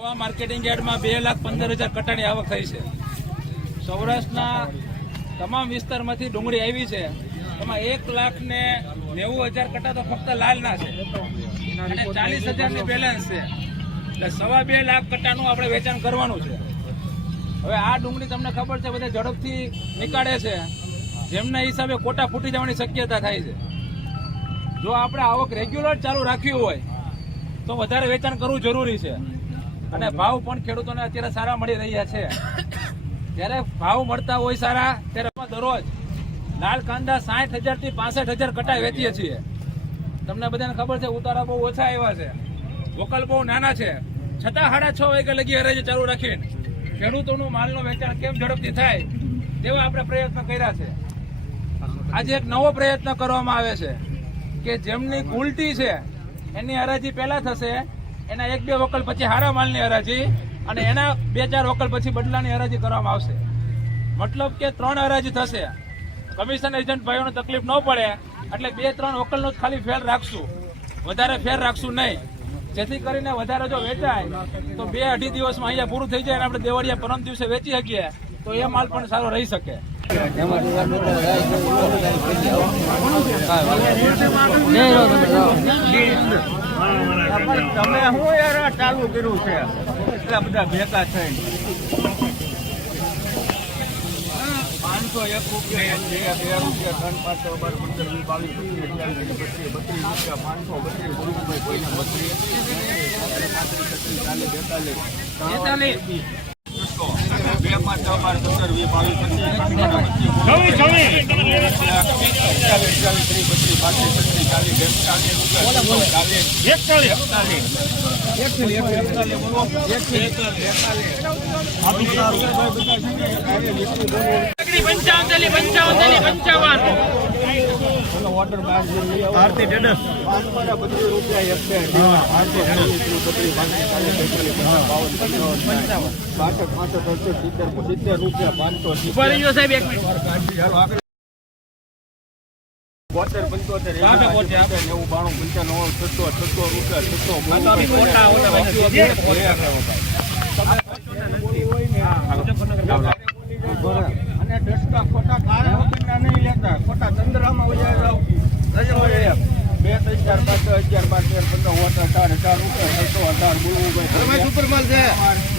નવા માર્કેટિંગ યાર્ડમાં બે લાખ પંદર હજાર કટ્ટાની આવક થઈ છે. સૌરાષ્ટ્રના તમામ વિસ્તારમાંથી ડુંગળી આવી છે. એમાં એક લાખ ને નેવું હજાર કટા તો ફક્ત લાલના છે. અને ચાલીસ હજારની બેલેન્સ છે. એટલે સવા બે લાખ કટ્ટાનું આપણે વેચાણ કરવાનું છે. હવે આ ડુંગળી તમને ખબર છે, બધા ઝડપથી નીકાળે છે. જેમના હિસાબે કોટા ફૂટી જવાની શક્યતા થાય છે. જો આપણે આવક રેગ્યુલર ચાલુ રાખવી હોય, તો વધારે વેચાણ કરવું જરૂરી છે. અને ભાવ પણ ખેડૂતોને અત્યારે સારા મળી રહ્યા છે. જ્યારે ભાવ મળતા હોય સારા, ત્યારે દરરોજ લાલ કાંદા સાઠ હજારથી પાસઠ હજાર કટાઈ વેચીએ છીએ. તમને બધાને ખબર છે, ઉતારા બહુ ઓછા આવ્યા છે. વોકલ બહુ નાના છે. છતાં સાડા છ વાગે લગી હરાજી ચાલુ રાખીને ખેડૂતોનું માલનું વેચાણ કેમ ઝડપથી થાય, તેવા આપણે પ્રયત્ન કર્યા છે. આજે એક નવો પ્રયત્ન કરવામાં આવે છે કે જેમની ઉલટી છે, એની હરાજી પહેલા થશે એના એક બે વકલ પછી હારા માલની હરાજી અને એના બે ચાર વકલ પછી બદલાની હરાજી કરવામાં આવશે. મતલબ કે ત્રણ હરાજી થશે. કમિશન એજન્ટ ભાઈઓને તકલીફ ન પડે એટલે બે ત્રણ વકલનો જ ખાલી ફેર રાખશું. વધારે ફેર રાખશું નહીં. જેથી કરીને વધારે જો વેચાય તો બે અઢી દિવસમાં અહીંયા પૂરું થઈ જાય અને આપણે દેવાળીયા પરમ દિવસે વેચી શકીએ તો એ માલ પણ સારો રહી શકે. તમે શું યાર ચાલુ કર્યું છે એટલા બધા ભેગા થઈને પાંચસો એક રૂપિયા એક બે રૂપિયા, ત્રણ પાંચસો બાર, પંદર, વીસ, બાવીસ, પચીસ બત્રીસ બત્રીસ, રૂપિયા, પાંચસો, બત્રીસ ગુરુભાઈ કોઈને બત્રીસ, પાંત્રીસ, છત્રીસ, ચાલીસ, બેતાલીસ. બે પાંચ, છ, બાર, પંદર, વીસ, બાવીસ, પચીસ પચીસ બત્રીસ પાંત્રીસ છત્રીસ ભારતી ટેડસ બત્રીસ રૂપિયા પચાસ સિત્તેર રૂપિયા પાંચસો સાહેબ એક મિનિટ. પંચોતેર નેવું બાણું પંચાણું છસો છસો રૂપિયા છસો. અને ખોટા વગરના નહીં લેતા. ચંદ્રામાં એમ. બે ત્રણ ચાર પાંચ અગિયાર બાર તેર પંદર અઢાર અઢાર રૂપિયા છસો અઢાર બોલવું ભાઈ. સુપર માલ છે.